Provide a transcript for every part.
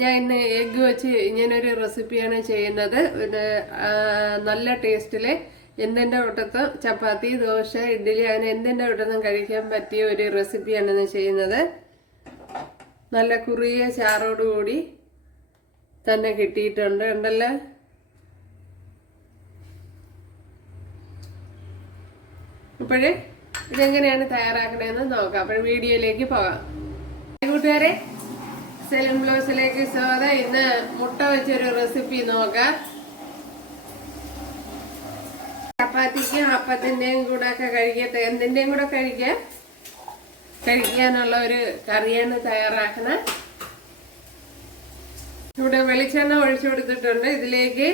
ഞാൻ ഇന്ന് എഗ്ഗ് വെച്ച് ഇങ്ങനൊരു റെസിപ്പിയാണ് ചെയ്യുന്നത്. നല്ല ടേസ്റ്റിൽ എന്തിൻ്റെ കൂട്ടത്തും ചപ്പാത്തി, ദോശ, ഇഡ്ഡലി അങ്ങനെ എന്തിൻ്റെ കൂട്ടത്തും കഴിക്കാൻ പറ്റിയ ഒരു റെസിപ്പിയാണ് ഇന്ന് ചെയ്യുന്നത്. നല്ല കുറിയ ചാറോടുകൂടി തന്നെ കിട്ടിയിട്ടുണ്ട് ഉണ്ടല്ലോ. അപ്പോഴേ ഇതെങ്ങനെയാണ് തയ്യാറാക്കണമെന്ന് നോക്കാം. അപ്പോൾ വീഡിയോയിലേക്ക് പോകാം. കൂട്ടുകാരെ, സെലിം ബ്ലോസിലേക്ക് സ്വാഗതം. ഇന്ന് മുട്ട വെച്ചൊരു റെസിപ്പി നോക്കാം. ചപ്പാത്തിക്കും അപ്പത്തിൻ്റെയും കൂടെ ഒക്കെ കഴിക്കട്ടെ, എന്തിൻ്റെയും കൂടെ കഴിക്കാനുള്ള ഒരു കറിയാണ് തയ്യാറാക്കണം. ഇവിടെ വെളിച്ചെണ്ണ ഒഴിച്ചു കൊടുത്തിട്ടുണ്ട്. ഇതിലേക്ക്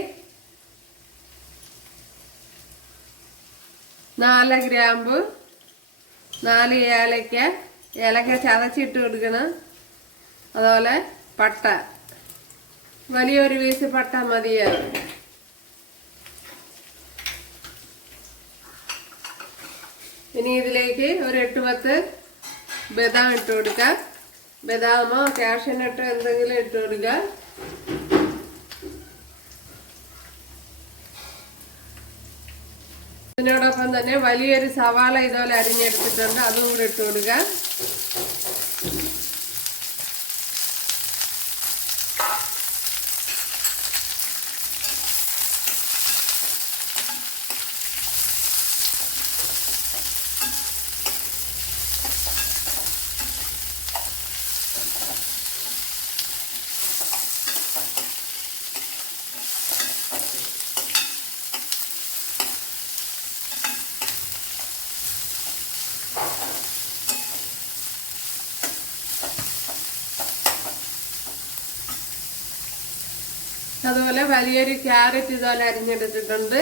4 ഗ്രാമ്പു, 4 ഏലക്ക ചതച്ചിട്ട് കൊടുക്കണം. അതുപോലെ പട്ട, വലിയൊരു പീസ് പട്ട മതിയാണ്. ഇനി ഇതിലേക്ക് ഒരു 8-10 ബദാം ഇട്ട് കൊടുക്കാം. ബദാമോ കാഷ്യൂനട്ടോ എന്തെങ്കിലും ഇട്ട് കൊടുക്കുക. ഇതിനോടൊപ്പം തന്നെ വലിയൊരു സവാള ഇതുപോലെ അരിഞ്ഞെടുത്തിട്ടുണ്ട്, അതും കൂടെ ഇട്ട് കൊടുക്കുക. അതുപോലെ വലിയൊരു ക്യാരറ്റ് ഇതുപോലെ അരിഞ്ഞെടുത്തിട്ടുണ്ട്.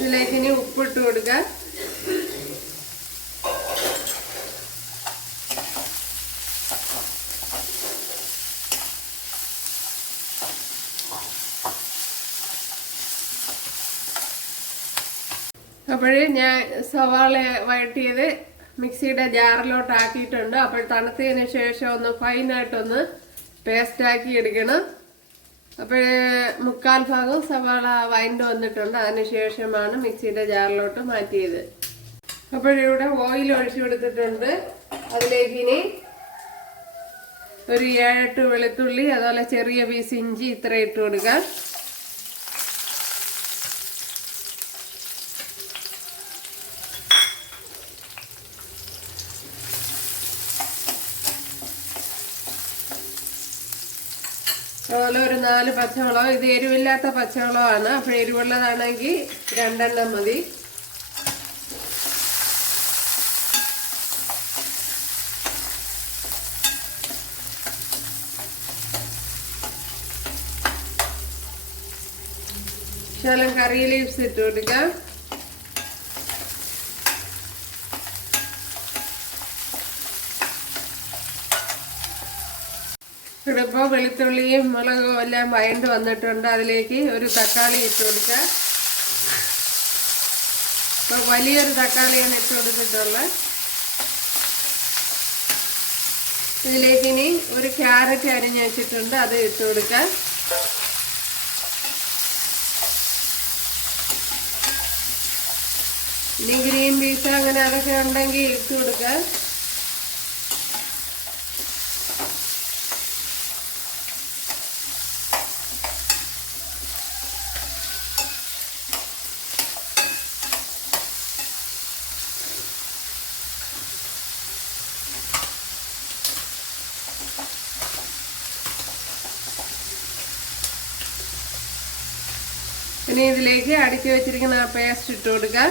ഇതിലേക്ക് ഇനി ഉപ്പിട്ട് കൊടുക്കുക. അപ്പോഴേ ഞാൻ സവാള വഴറ്റിയത് മിക്സിയുടെ ജാറിലോട്ട് ആക്കിയിട്ടുണ്ട്. അപ്പോൾ തണുത്തതിന് ശേഷം ഒന്ന് ഫൈനായിട്ടൊന്ന് പേസ്റ്റാക്കി എടുക്കണം. അപ്പോൾ 3/4 ഭാഗം സവാള വഴണ്ട് വന്നിട്ടുണ്ട്. അതിനുശേഷമാണ് മിക്സിയുടെ ജാറിലോട്ട് മാറ്റിയത്. അപ്പോഴിവിടെ ഓയിൽ ഒഴിച്ചു കൊടുത്തിട്ടുണ്ട്. അതിലേക്ക് ഇനി ഒരു 7-8 വെളുത്തുള്ളി, അതുപോലെ ചെറിയ പീസ് ഇഞ്ചി ഇത്ര ഇട്ട് കൊടുക്കാം. അതുപോലെ ഒരു 4 പച്ചമുളക്. ഇത് എരിവില്ലാത്ത പച്ചമുളകാണ്. അപ്പോൾ എരിവുള്ളതാണെങ്കിൽ 2 എണ്ണം മതി. ശകലം കറി ലീവ്സ് ഇട്ട് കൊടുക്കാം. ഇവിടെ ഇപ്പോൾ വെളുത്തുള്ളിയും മുളകും എല്ലാം വഴണ്ട് വന്നിട്ടുണ്ട്. അതിലേക്ക് ഒരു തക്കാളി ഇട്ട് കൊടുക്കുക. ഇപ്പോൾ വലിയൊരു തക്കാളിയാണ് ഇട്ട് കൊടുത്തിട്ടുള്ളത്. ഇതിലേക്ക് ഇനി ഒരു ക്യാരറ്റ് അരിഞ്ഞ് വെച്ചിട്ടുണ്ട്, അത് ഇട്ട് കൊടുക്കുക. ഇനി ഗ്രീൻ പീസ് അങ്ങനെ അതൊക്കെ ഉണ്ടെങ്കിൽ ഇട്ട് കൊടുക്കുക. ഇനി ഇതിലേക്ക് അടുക്കി വെച്ചിരിക്കുന്ന ആ പേസ്റ്റ് ഇട്ട് കൊടുക്കുക.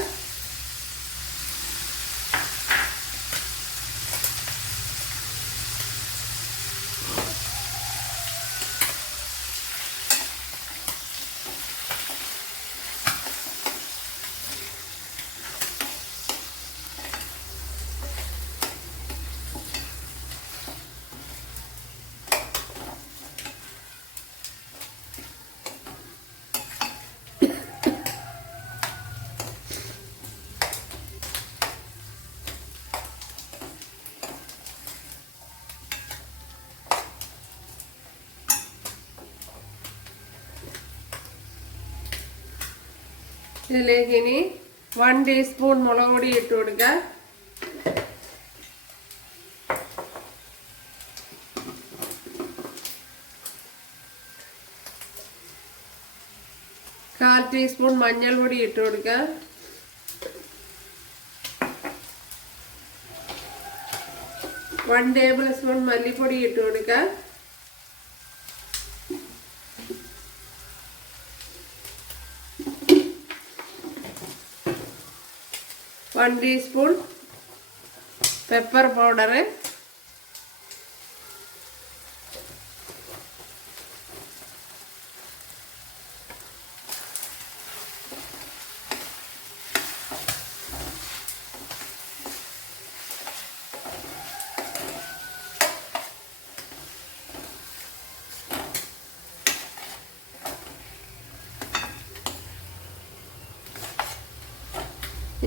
ഇതിലേക്ക് ഇനി 1 ടീസ്പൂൺ മുളക് പൊടി ഇട്ട് കൊടുക്കുക. കാൽ ടീസ്പൂൺ മഞ്ഞൾപ്പൊടി ഇട്ട് കൊടുക്കുക. 1 ടേബിൾ സ്പൂൺ മല്ലിപ്പൊടി ഇട്ട് കൊടുക്കുക. 1 ടീസ്പൂൺ പെപ്പർ പൗഡർ,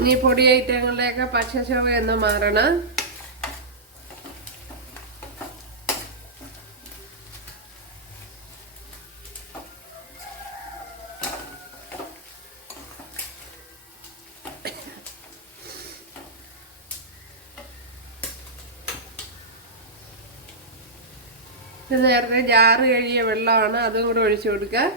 ഇനി പൊടി ഐറ്റങ്ങളിലേക്ക് പച്ചച്ചുവ എന്ന് മാറണം. ഇത് നേരത്തെ ജാറ് കഴുകിയ വെള്ളമാണ്, അതും കൂടെ ഒഴിച്ചു കൊടുക്കുക.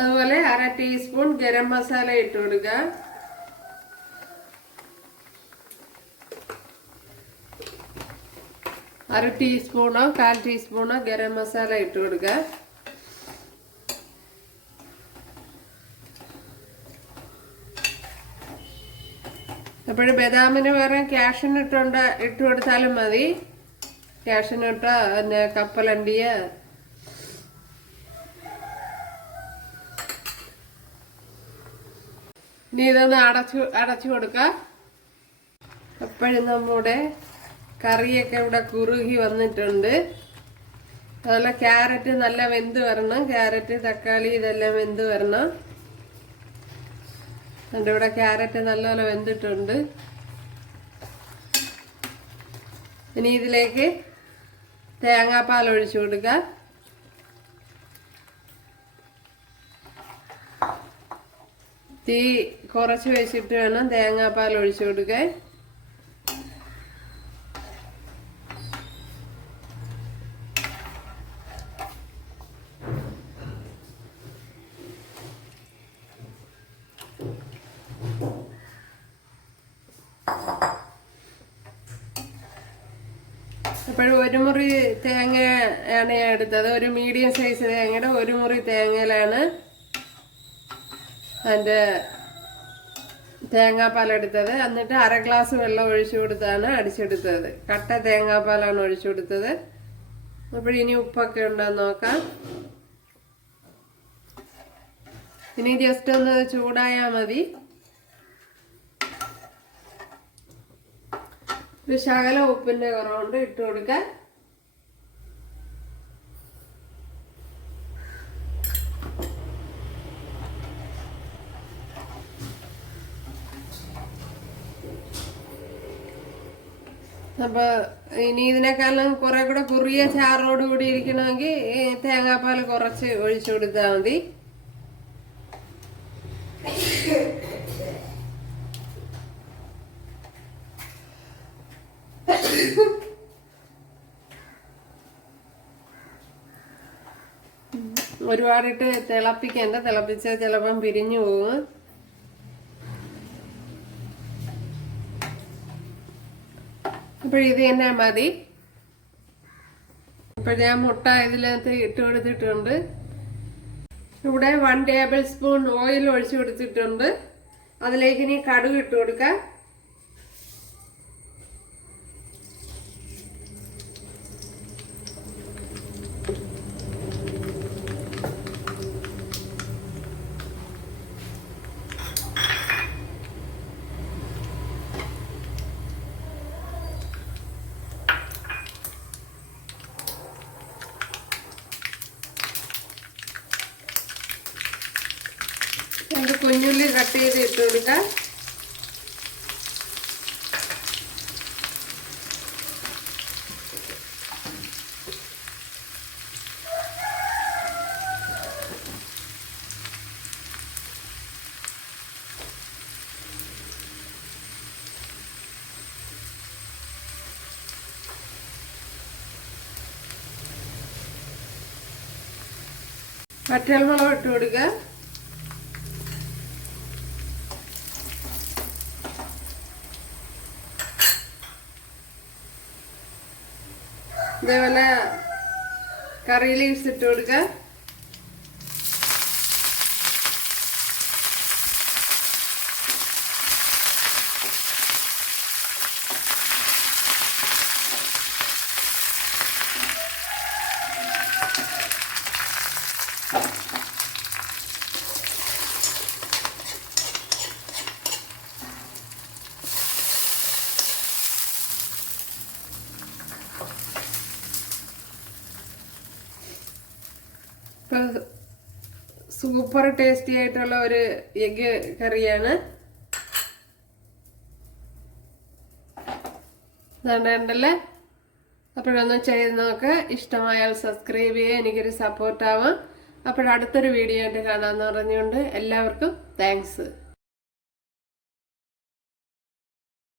അതുപോലെ 1/2 ടീസ്പൂൺ ഗരം മസാല ഇട്ട് കൊടുക്കുക. അര ടീസ്പൂണോ 1/4 ടീസ്പൂണോ ഗരം മസാല ഇട്ട് കൊടുക്കുക. അപ്പോഴും ബദാമിന് പകരം കാഷ്യൂനട്ട് ഇട്ട് കൊടുത്താലും മതി. കാഷ്യൂനട്ടോ പിന്നെ കപ്പലണ്ടിയ ഇനി ഇതൊന്ന് അടച്ചു കൊടുക്കുക. അപ്പോഴും നമ്മുടെ കറിയൊക്കെ ഇവിടെ കുറുകി വന്നിട്ടുണ്ട്. അതുപോലെ ക്യാരറ്റ് നല്ല വെന്ത് വരണം. ക്യാരറ്റ് തക്കാളി ഇതെല്ലാം വെന്ത് വരണം. എൻ്റെ ഇവിടെ ക്യാരറ്റ് നല്ലപോലെ വെന്തിട്ടുണ്ട്. ഇനി ഇതിലേക്ക് തേങ്ങാപ്പാൽ ഒഴിച്ചു കൊടുക്കുക. തീ കുറച്ച് വെച്ചിട്ട് വേണം തേങ്ങാപ്പാൽ ഒഴിച്ചു കൊടുക്കാൻ. അപ്പോഴും 1 മുറി തേങ്ങയാണ് ഞാൻ എടുത്തത്. ഒരു മീഡിയം സൈസ് തേങ്ങയുടെ 1 മുറി തേങ്ങയിലാണ് അതിൻ്റെ തേങ്ങാപ്പാലെടുത്തത്. എന്നിട്ട് 1/2 ഗ്ലാസ് വെള്ളം ഒഴിച്ചു കൊടുത്താണ് അടിച്ചെടുത്തത്. കട്ട തേങ്ങാപ്പാലാണ് ഒഴിച്ചു കൊടുത്തത്. അപ്പോഴിനി ഉപ്പൊക്കെ ഉണ്ടോയെന്ന് നോക്കാം. ഇനി ജസ്റ്റ് ഒന്ന് ചൂടായാൽ മതി. ഒരു ശകലം ഉപ്പിൻ്റെ കുറവുണ്ട്, ഇട്ട് കൊടുക്കാൻ. അപ്പൊ ഇനി ഇതിനേക്കാളും കുറെ കൂടെ കുറിയ ചാറോട് കൂടി ഇരിക്കണമെങ്കിൽ തേങ്ങാപ്പാൽ കുറച്ച് ഒഴിച്ചു കൊടുത്താൽ മതി. ഒരുപാടിട്ട് തിളപ്പിക്കണ്ട, തിളപ്പിച്ചാൽ ചിലപ്പം പിരിഞ്ഞു പോകും. അപ്പോഴിത് തന്നെ മതി. ഇപ്പോൾ ഞാൻ മുട്ട ഇതിനകത്ത് ഇട്ട് കൊടുത്തിട്ടുണ്ട്. ഇവിടെ 1 ടേബിൾ സ്പൂൺ ഓയിൽ ഒഴിച്ചു കൊടുത്തിട്ടുണ്ട്. അതിലേക്ക് ഇനി കടുക് ഇട്ട് കൊടുക്കാം. കുഞ്ഞുള്ളി കട്ട് ചെയ്ത് ഇട്ട് കൊടുക്കാം. വറ്റൽമുളക് ഇട്ട് കൊടുക്കുക. ഇതേപോലെ കറി ലീവ്സ് ഇട്ട് കൊടുക്കുക. സൂപ്പർ ടേസ്റ്റി ആയിട്ടുള്ള ഒരു എഗ് കറിയാണ്. ഇതുണ്ടല്ലേ. അപ്പോഴൊന്ന് ചെയ്ത് നോക്ക്. ഇഷ്ടമായാൽ സബ്സ്ക്രൈബ് ചെയ്യുക, എനിക്കൊരു സപ്പോർട്ടാവാം. അപ്പോഴടുത്തൊരു വീഡിയോ ആയിട്ട് കാണാമെന്ന് പറഞ്ഞുകൊണ്ട് എല്ലാവർക്കും താങ്ക്സ്.